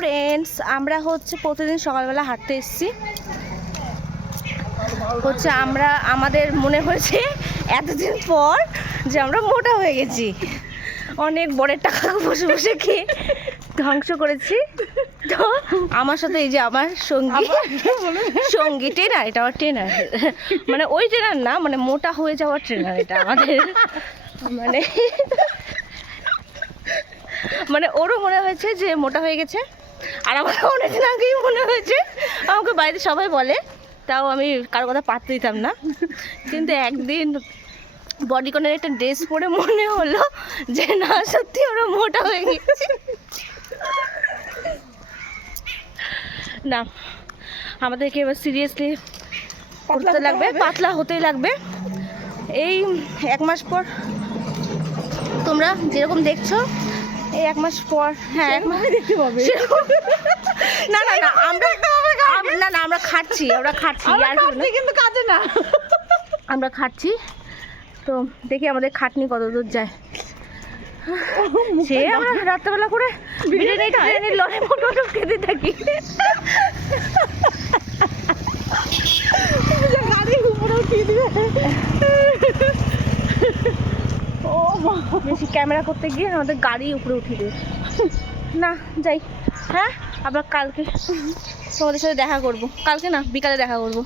Friends, আমরা হচ্ছে প্রতিদিন সকালবেলা হাঁটতে এসেছি। হচ্ছে আমাদের মনে হয়েছে এতদিন পর যে আমরা মোটা হয়ে গেছি, অনেক বড়ের টাকা বসে বসে খেয়ে ধ্বংস করেছি। তো আমার সাথে এই যে আমার সঙ্গী ট্রেনার, এটা আমার ট্রেনার, মানে ওই ট্রেনার না, মানে মোটা হয়ে যাওয়ার ট্রেনার এটা আমাদের। মানে ওরও মনে হয়েছে যে মোটা হয়ে গেছে, আর আমার অনেকদিন আগেই মনে হয়েছে। আমাকে বাড়িতে সবাই বলে, তাও আমি কারো কথা পাত্তা দিতাম না। কিন্তু একদিন বডিকনের একটা ড্রেস পরে মনে হলো যে না, সত্যি ওরা মোটা হয়ে গেছে। না, আমাদেরকে এবার সিরিয়াসলি করতে লাগবে, পাতলা হতেই লাগবে। এই 1 মাস পর তোমরা যেরকম দেখছো, এই 1 মাস পর, হ্যাঁ দেখতে পাবে। না না না, আমরা খাচ্ছি কিন্তু কাজে না, আমরা খাচ্ছি। তো দেখি আমাদের খাটনি কত দূর যায়। সে আমরা রাত্রেবেলা করে বিরিয়ানি লড়ে মোটো খেতে থাকি। গাড়ির উপরে উঠিয়ে দিবে। ও মা, বেশি ক্যামেরা করতে গিয়ে আমাদের গাড়ি উপরে উঠিয়ে দেবে। না যাই, হ্যাঁ আবার কালকে তোমাদের সাথে দেখা করব। কালকে না, বিকালে দেখা করব।